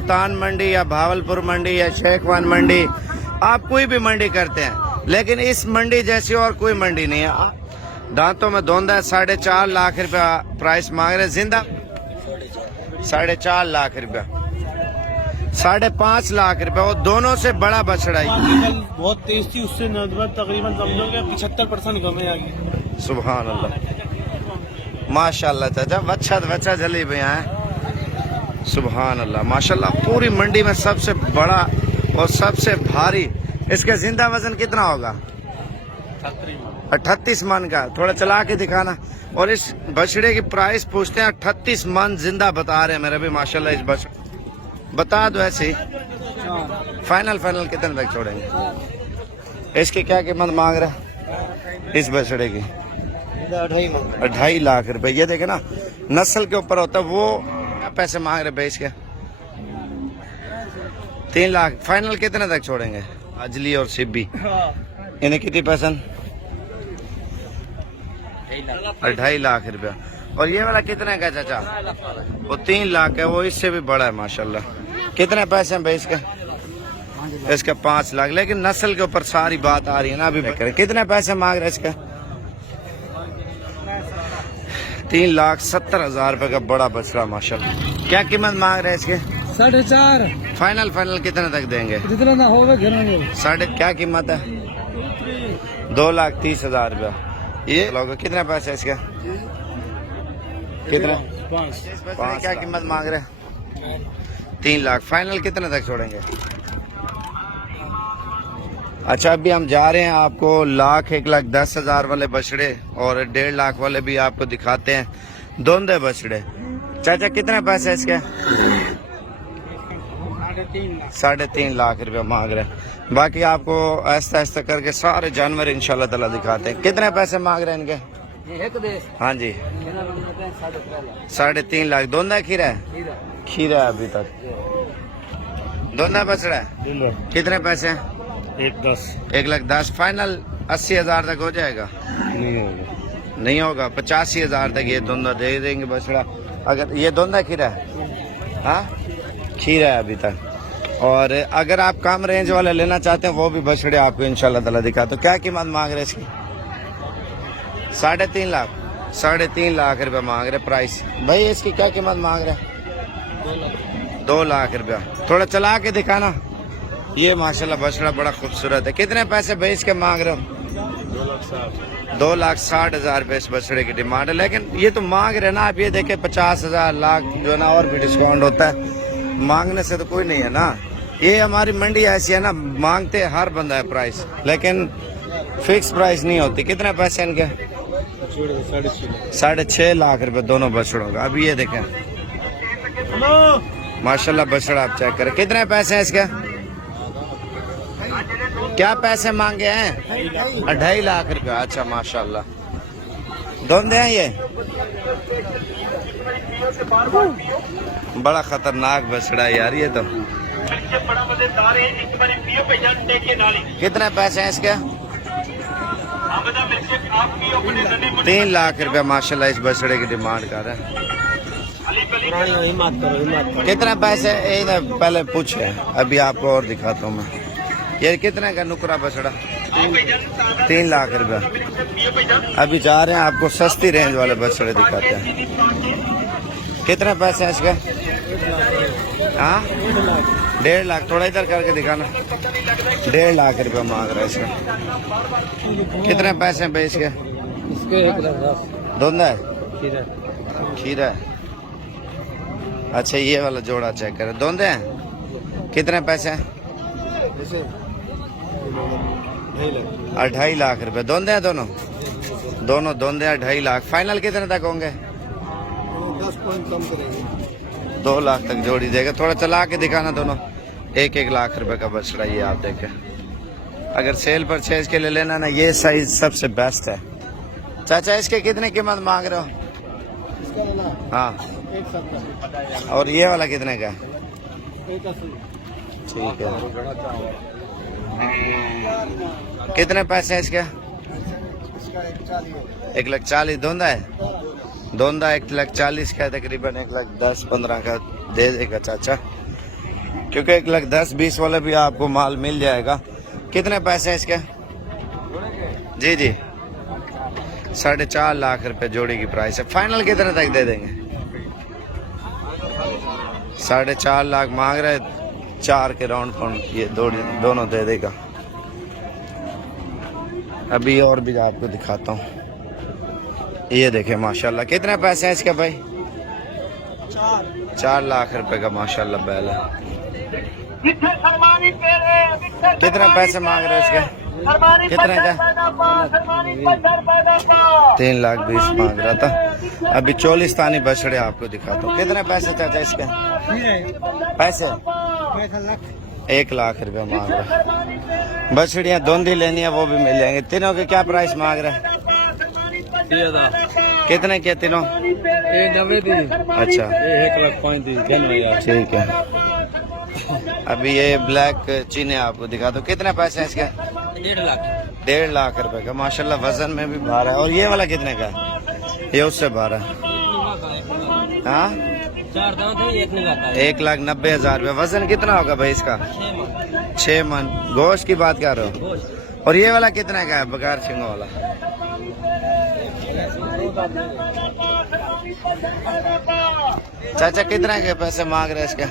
सुल्तान मंडी या भावलपुर मंडी या शेखवान मंडी, आप कोई भी मंडी करते हैं, लेकिन इस मंडी जैसी और कोई मंडी नहीं है। दांतों में धोंदा है। 4.5 लाख रुपया प्राइस मांग रहे। जिंदा 4.5 लाख रुपया, 5.5 लाख रुपया। वो दोनों से बड़ा बछड़ा है। बहुत तेज थी, उससे नस्बत तकरीबन समझोगे 75% कम है आगे। सुभान अल्लाह, माशाल्लाह चाचा, बच्चा जली भैया है। सुभान अल्लाह, माशाल्लाह। पूरी मंडी में सबसे बड़ा और सबसे भारी। इसका जिंदा वजन कितना होगा? 38 मन का। थोड़ा चला के दिखाना। और इस बछड़े की प्राइस पूछते हैं 38 मन जिंदा बता रहे हैं मेरे भी, माशाल्लाह। इस बछड़े बता दो ऐसे ही, फाइनल कितने तक छोड़ेंगे? इसकी क्या कीमत मांग रहा है इस बछड़े की? 2.5 लाख रुपए। ये देखे ना, नस्ल के ऊपर होता है। वो पैसे मांग रहे बेच के? 3 लाख। फाइनल कितने तक छोड़ेंगे? अजली और सिब्बी इन्हें कितनी पैसा? 2.5 लाख रुपया। और ये वाला कितने का चाचा? वो 3 लाख है। वो इससे भी बड़ा है माशाल्लाह। कितने पैसे हैं बेच के? इसका 5 लाख। लेकिन नस्ल के ऊपर सारी बात आ रही है ना अभी। कितने पैसे मांग रहे इसके? 3,70,000 रुपए का बड़ा बछड़ा माशाल्लाह। क्या कीमत मांग रहे हैं इसके? 4.5। फाइनल कितने तक देंगे? जितना ना होगा साढ़े। क्या कीमत है? 2,30,000 रुपया। ये लोग कितने पैसे इसके? कितने? 5। क्या कीमत मांग रहे हैं? 3 लाख। फाइनल कितने तक छोड़ेंगे? अच्छा, अभी हम जा रहे हैं आपको 1,10,000 वाले बछड़े और 1.5 लाख वाले भी आपको दिखाते हैं। दोंदे बछड़े। चाचा कितने पैसे इसके? 3.5 लाख रुपया मांग रहे हैं। बाकी आपको ऐसा ऐसा करके सारे जानवर इंशाल्लाह ताला दिखाते हैं। कितने पैसे मांग रहे हैं इनके? हाँ जी, 3.5 लाख। दोंदा खीरा है? खीरा है अभी तक। दोंदा बछड़ा है। कितने पैसे हैं? 1,10,000। फाइनल 80,000 तक हो जाएगा? नहीं होगा। 85,000 तक ये दोंदा दे देंगे बछड़ा। अगर ये दोंदा खीरा है? हाँ, खीरा है अभी तक। और अगर आप कम रेंज वाले लेना चाहते हैं वो भी बछड़े आपको इंशाल्लाह ताला दिखा। तो क्या कीमत मांग रहे इसकी? 3.5 लाख। 3.5 लाख रुपया मांग रहे प्राइस। भाई इसकी क्या कीमत मांग रहे? 2 लाख रुपया। थोड़ा चला के दिखाना। ये माशाल्लाह बछड़ा बड़ा खूबसूरत है। कितने पैसे बेच के मांग रहे हो? 2,60,000 रुपये इस बछड़े की डिमांड है। लेकिन ये तो मांग रहे ना आप। ये देखे 50,000 लाख जो है ना, और भी डिस्काउंट होता है। मांगने से तो कोई नहीं है ना। ये हमारी मंडी ऐसी है ना, मांगते हर बंदा है प्राइस, लेकिन फिक्स प्राइस नहीं होती। कितने पैसे इनके? 6.5 लाख रुपए दोनों बछड़ों का। अभी ये देखें माशाल्लाह बछड़ा, आप चेक करें। कितने पैसे हैं इसके? क्या पैसे मांगे हैं? 2.5 लाख रुपया। अच्छा माशाल्लाह। दोंदे हैं ये? बड़ा खतरनाक बछड़ा यार ये तो। कितने पैसे हैं इसके? 3 लाख रुपया माशाल्लाह इस बछड़े की डिमांड कर रहे हैं। कितने पैसे? पहले पूछे, अभी आपको और दिखाता हूँ मैं। ये कितने का नुकरा बछड़ा? 3 लाख रुपया। अभी जा रहे हैं आपको सस्ती रेंज वाले बछड़े दिखाते हैं। कितने पैसे हैं इसके? हाँ, 1.5 लाख। थोड़ा इधर करके दिखाना। 1.5 लाख रुपया मांग रहा है इसका। कितने पैसे हैं बेच के? दोंदा है? खीरा है। अच्छा, ये वाला जोड़ा चेक करें। दोंदे हैं? कितने पैसे हैं? 2.5 लाख रुपए। दोंदे हैं दोनों? दोनों दोंदे हैं। 2.5 लाख। फाइनल कितने तक होंगे? 2 लाख तक जोड़ी देगा। थोड़ा चला के दिखाना। दोनों 1-1 लाख रुपए का बछड़ा। ये आप देखें, अगर सेल परचेज के लिए लेना ना, ये साइज सबसे बेस्ट है। चाचा इसके कितने कीमत मांग रहे हो? हाँ। और ये वाला कितने का? ठीक है। कितने पैसे हैं इसके? 1,40,000। दोंदा है? दोंदा 1,40,000 का है तकरीबन। 1,10,15 का दे देगा चाचा। क्योंकि 1,10,20 वाले भी आपको माल मिल जाएगा। कितने पैसे हैं इसके? जी जी 4.5 लाख रुपए जोड़ी की प्राइस है। फाइनल कितने तक दे देंगे? 4.5 लाख मांग रहे, 4 के राउंड पॉइंट ये दोनों दे देगा। अभी और भी आपको दिखाता हूँ। ये देखे माशाल्लाह, कितने पैसे हैं इसके भाई? 4 लाख रुपए का माशाल्लाह बैल है। कितने पैसे मांग रहे हैं इसके? कितने का? 3,20,000 मांग रहा था। अभी 44 बछड़े आपको दिखाता हूँ। कितने पैसे चाचा इसके? पैसे 1 लाख रुपए मांग रहा है। बछड़ियाँ धुंधी लेनी है वो भी मिल जाएंगे। तीनों के क्या प्राइस मांग रहे हैं? कितने के तीनों? अच्छा 1,05,000 ठीक है। अभी ये ब्लैक चीने आपको दिखा दो। कितने पैसे हैं इसके? 1.5 लाख रुपए का माशाल्लाह। वजन में भी भार है। और ये वाला कितने का? ये उससे भार है। हाँ 1,90,000 रुपये। वजन कितना होगा भाई इसका? 6 मन। गोश्त की बात कर रहे हो? और ये वाला कितने का है बगैर सिंगों वाला? चाचा कितने के पैसे मांग रहे हैं इसके?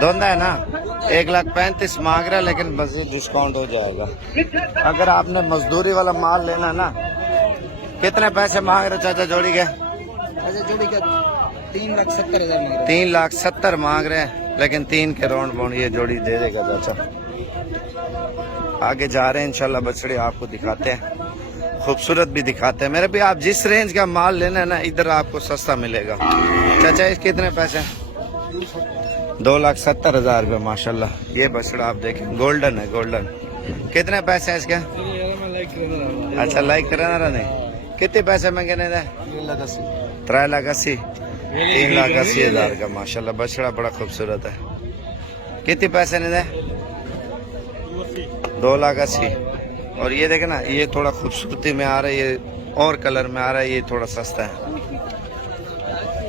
धोंदा है ना? 1,35,000 मांग रहा है, लेकिन मजीद डिस्काउंट हो जाएगा। अगर आपने मजदूरी वाला माल लेना ना, कितने पैसे मांग रहे चाचा जोड़ी के? जोड़ी का 3,70,000 3,70,000 मांग रहे हैं, लेकिन 3 के राउंड बाउंड ये जोड़ी दे देगा चाचा। आगे जा रहे हैं इंशाल्लाह, बछड़े आपको दिखाते हैं, खूबसूरत भी दिखाते हैं। मेरे भी आप जिस रेंज का माल लेना है ना, इधर आपको सस्ता मिलेगा। चाचा इस कितने पैसे? 2,70,000 रुपये माशाल्लाह। ये बछड़ा आप देखें, गोल्डन है, गोल्डन। कितने पैसे हैं इसके? अच्छा लाइक कराना नहीं। कितने पैसे मांगे? 3,80,000 3,80,000 का माशाल्लाह। बछड़ा बड़ा खूबसूरत है। कितने पैसे ने दे? 2,80,000। और ये देखे ना, ये थोड़ा खूबसूरती में आ रहा है, ये और कलर में आ रहा है, ये थोड़ा सस्ता है।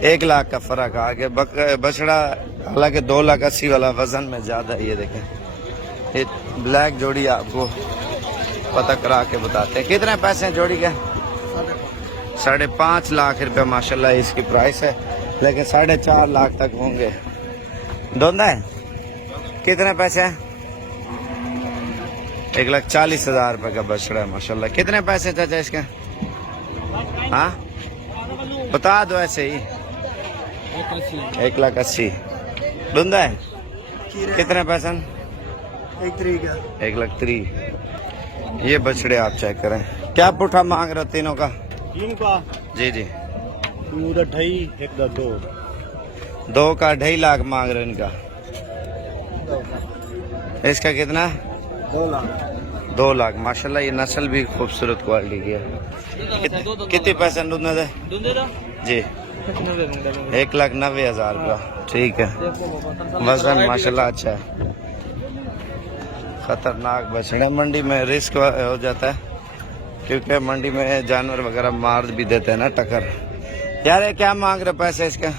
1 लाख का फर्क आ गया। बछड़ा हालांकि 2,80,000 वाला वजन में ज्यादा है। ये देखें, ये ब्लैक जोड़ी आपको पता करा के बताते हैं। कितने पैसे हैं जोड़ी के? 5.5 लाख रुपए माशाल्लाह इसकी प्राइस है, लेकिन 4.5 लाख तक होंगे। धोंदा है? कितने पैसे हैं? 1,40,000 रुपए का बछड़ा है माशाल्लाह। कितने पैसे चाचा इसके? हाँ बता दो ऐसे ही। 1,80,000। धुंदा है? कितने पैसे? 1,30,000। ये बछड़े आप चेक करें। क्या पुठा मांग रहे हो तीनों का? जी जी 2 का 2.5 लाख मांग रहे इनका। इसका कितना? 2 लाख माशाल्लाह। ये नस्ल भी खूबसूरत क्वालिटी की है। कितने पैसे दूधने दे? जी 1,90,000 रुपया। ठीक है। वजन माशाल्लाह अच्छा है। खतरनाक बछड़े। मंडी में रिस्क हो जाता है, क्योंकि मंडी में जानवर वगैरह मार भी देते हैं ना, टक्कर। यार ये क्या मांग रहे पैसे इसके?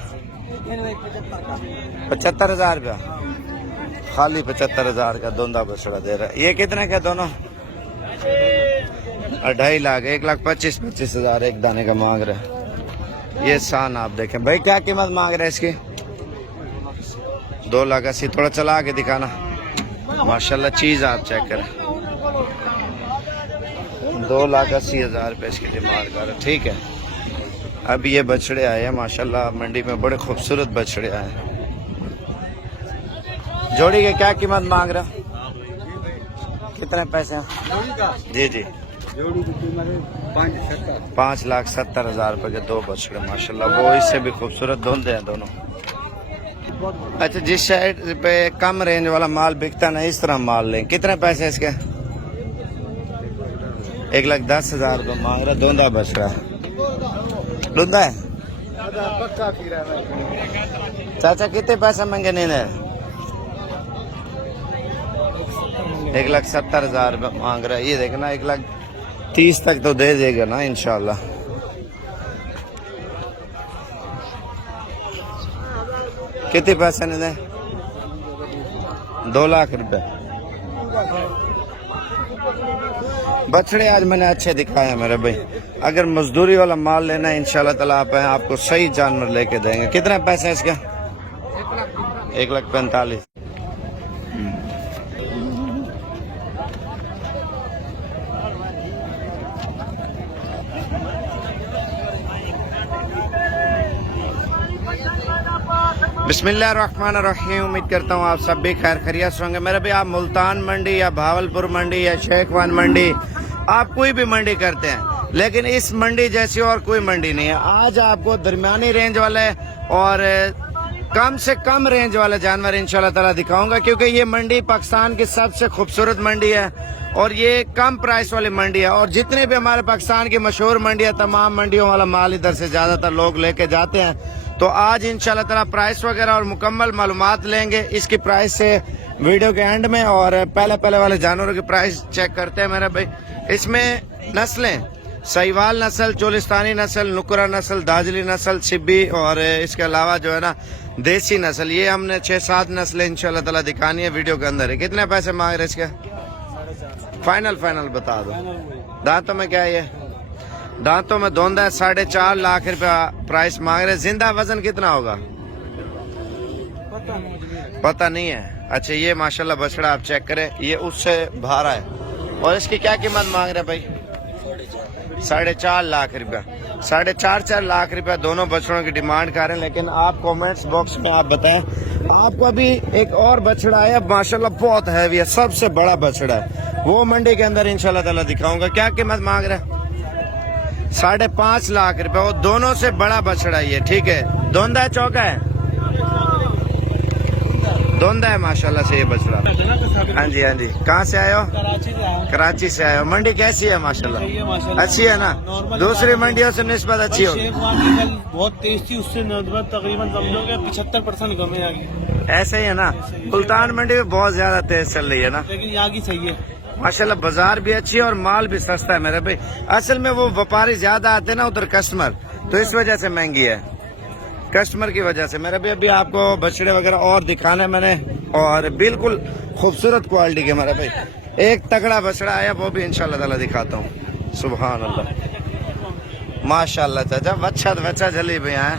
75,000 रुपया। खाली 75,000 का दोंदा बछड़ा दे रहा है। ये कितने का दोनों? 2.5 लाख। 1,25,000 एक दाने का मांग रहे हैं। ये शान आप देखें भाई। क्या कीमत मांग रहे हैं इसकी? 2,80,000। थोड़ा चला के दिखाना माशाल्लाह। चीज आप चेक करें। 2,80,000 रुपये इसकी डिमांड कर रहे। ठीक है। अब ये बछड़े आए हैं माशाल्लाह, मंडी में बड़े खूबसूरत बछड़े आए हैं। जोड़ी के क्या कीमत मांग रहा? कितने पैसे हैं? जी जी जोड़ी की कीमत 5,70,000 रुपए के 2 बछड़े माशाल्लाह। वो इससे भी खूबसूरत धुंधे हैं दोनों। अच्छा, जिस साइड पे कम रेंज वाला माल बिकता ना, इस तरह माल लें। कितने पैसे इसके? 1,10,000 रुपये मांग रहा। धुंधा बछड़ा धुंधा है। चाचा कितने पैसे मांगे? नहीं 1,70,000 रुपये मांग रहा है। ये देखना 1,30,000 तक तो दे देगा ना इंशाल्लाह। कितने पैसे ने दे? 2 लाख रुपए। बछड़े आज मैंने अच्छे दिखाए हैं मेरे भाई। अगर मजदूरी वाला माल लेना है इंशाल्लाह ताला आप हैं, आपको सही जानवर लेके देंगे। कितना पैसा है इसका? 1,45,000। बिस्मिल्लाहिर्रहमानिर्रहीम। उम्मीद करता हूँ आप सब भी खैर खैरियत से होंगे मेरे भी। आप मुल्तान मंडी या भावलपुर मंडी या शेखवान मंडी, आप कोई भी मंडी करते हैं, लेकिन इस मंडी जैसी और कोई मंडी नहीं है। आज आपको दरमियानी रेंज वाले और कम से कम रेंज वाले जानवर इंशाल्लाह ताला दिखाऊंगा, क्योंकि ये मंडी पाकिस्तान की सबसे खूबसूरत मंडी है और ये कम प्राइस वाली मंडी है। और जितने भी हमारे पाकिस्तान की मशहूर मंडी है, तमाम मंडियों वाला माल इधर से ज्यादातर लोग लेके जाते हैं। तो आज इंशाल्लाह ताला प्राइस वगैरह और मुकम्मल मालूमात लेंगे इसकी प्राइस से वीडियो के एंड में। और पहले वाले जानवरों की प्राइस चेक करते हैं मेरे भाई। इसमें नस्लें सहीवाल नस्ल, चोलिस्तानी नस्ल, नुकरा नस्ल, दाजली नस्ल, सिब्बी और इसके अलावा जो है ना देसी नस्ल, ये हमने 6-7 नस्लें इंशाल्लाह ताला दिखानी है वीडियो के अंदर। कितने पैसे मांग रहे इसके? फाइनल बता दो। दांतों में क्या है ये? दांतों में धोंदा है। 4.5 लाख रुपया प्राइस मांग रहे। जिंदा वजन कितना होगा पता नहीं है। अच्छा, ये माशाल्लाह बछड़ा आप चेक करें, ये उससे भारा है। और इसकी क्या कीमत मांग रहे भाई? 4.5 लाख रुपया। 4.5 लाख रुपया दोनों बछड़ों की डिमांड कर रहे हैं। लेकिन आप कमेंट्स बॉक्स में आप बताएं। आपको अभी एक और बछड़ा है माशाल्लाह, बहुत हैवी है, सबसे बड़ा बछड़ा है, वो मंडी के अंदर इंशाल्लाह ताला दिखाऊंगा। क्या कीमत मांग रहे हैं? 5.5 लाख रुपए। वो दोनों से बड़ा बछड़ा ये, ठीक है। धोंदा है, चौका है? धोंदा है माशाल्लाह से ये बछड़ा। हाँ जी हाँ जी। कहाँ से आए हो? कराची से आए हो। मंडी कैसी है? माशाल्लाह अच्छी है ना? दूसरी मंडियों से निस्बत अच्छी होगी। बहुत तेज थी, उससे तकरीबन समझोगे 75% कम है। ऐसे ही है ना? मुल्तान मंडी में बहुत ज्यादा तेज चल रही है ना, लेकिन यहाँ की सही है माशाल्लाह। बाजार भी अच्छी है और माल भी सस्ता है मेरे भाई। असल में वो व्यापारी ज्यादा आते हैं ना उधर, कस्टमर, तो इस वजह से महंगी है, कस्टमर की वजह से मेरे भाई। अभी आपको बछड़े वगैरह और दिखाने मैंने, और बिल्कुल खूबसूरत क्वालिटी के मेरे भाई। एक तगड़ा बछड़ा आया, वो भी इंशाल्लाह ताला दिखाता हूँ। सुभान अल्लाह माशाल्लाह। चाचा बच्चा जली भी है।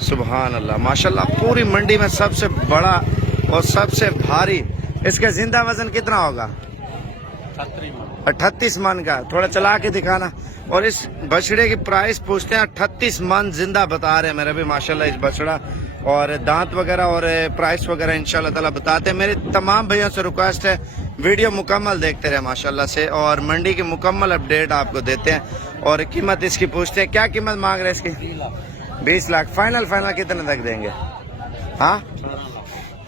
सुभान अल्लाह माशाल्लाह। पूरी मंडी में सबसे बड़ा और सबसे भारी। इसका जिंदा वजन कितना होगा? 38 मन का। थोड़ा चला के दिखाना। और इस बछड़े की प्राइस पूछते हैं 38 मन जिंदा बता रहे हैं मेरे भी माशाल्लाह इस बछड़ा। और दांत वगैरह और प्राइस वगैरह इंशाल्लाह ताला बताते हैं। मेरे तमाम भैया से रिक्वेस्ट है वीडियो मुकम्मल देखते रहे माशाल्लाह से, और मंडी की मुकम्मल अपडेट आपको देते हैं। और कीमत इसकी पूछते हैं। क्या कीमत मांग रहे हैं इसकी? 20 लाख। फाइनल कितने तक देंगे? हाँ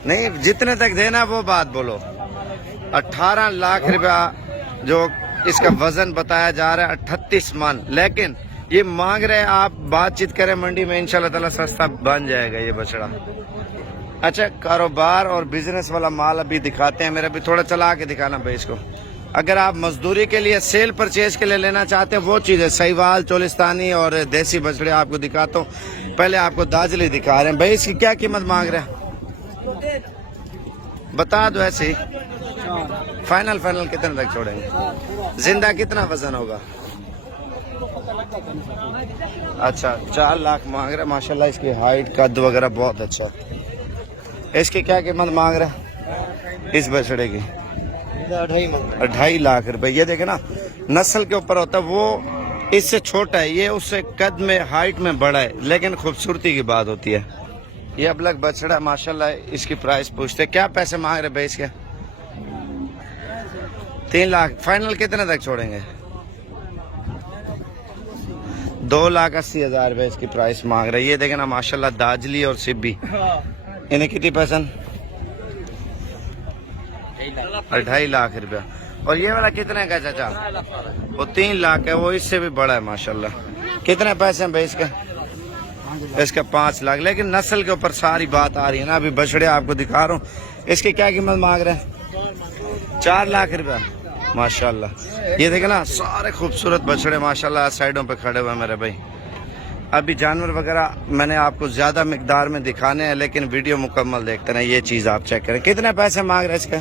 नहीं, जितने तक देना वो बात बोलो। 18 लाख रुपया जो इसका वजन बताया जा रहा है, 38 मन। लेकिन ये मांग रहे, आप बातचीत करें मंडी में, इंशाल्लाह ताला सस्ता बन जाएगा ये बछड़ा। अच्छा, कारोबार और बिजनेस वाला माल अभी दिखाते हैं मेरे भी। थोड़ा चला के दिखाना भाई इसको। अगर आप मजदूरी के लिए, सेल परचेज के लिए लेना चाहते हैं, वो चीज़ है। सहीवाल, चोलिस्तानी और देसी बछड़े आपको दिखाता हूँ। पहले आपको दाजली दिखा रहे हैं भाई। इसकी क्या कीमत मांग रहे हैं? बता दो ऐसे ही। फाइनल कितने तक छोड़ेंगे? जिंदा कितना वजन होगा? अच्छा, 4 लाख मांग रहे माशाल्लाह। इसकी हाइट कद वगैरह बहुत अच्छा है। इसकी क्या कीमत मांग रहे हैं इस बछड़े की? 2.5 लाख रुपए। ये देखे ना, नस्ल के ऊपर होता है। वो इससे छोटा है, ये उससे कद में, हाइट में बड़ा है, लेकिन खूबसूरती की बात होती है। ये अबलग बछड़ा माशाल्लाह। इसकी प्राइस पूछते क्या पैसे मांग रहे भाई इसके? 3 लाख। फाइनल कितने तक छोड़ेंगे? 2,80,000 रुपए इसकी प्राइस मांग रहे। ये देखे ना माशाल्लाह, दाजली और सिब्बी। इन्हें कितनी पसंद? 2.5 लाख रुपया। और ये वाला कितने का चाचा? वो 3 लाख है, वो इससे भी बड़ा है माशाल्लाह। कितने पैसे हैं भाई इसके? इसका 5 लाख। लेकिन नस्ल के ऊपर सारी बात आ रही है ना। अभी बछड़े आपको दिखा रहा हूँ। इसकी क्या कीमत मांग रहे हैं? 4 लाख रुपया माशाल्लाह। ये देखे ना, सारे खूबसूरत बछड़े माशाल्लाह साइडों पे खड़े हुए मेरे भाई। अभी जानवर वगैरह मैंने आपको ज्यादा मिकदार में दिखाने हैं, लेकिन वीडियो मुकम्मल देखते रहे। ये चीज आप चेक करें, कितने पैसे मांग रहे हैं इसका?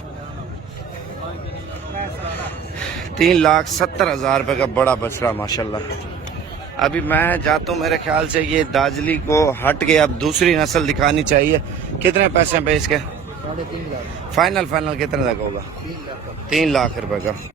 3,70,000 रुपए का बड़ा बछड़ा माशाल्लाह। अभी मैं जाता हूँ, मेरे ख्याल से ये दाजली को हट के अब दूसरी नस्ल दिखानी चाहिए। कितने पैसे पे इसके? 3.5 लाख। फाइनल कितने तक होगा? 3 लाख। 3 लाख रुपए का।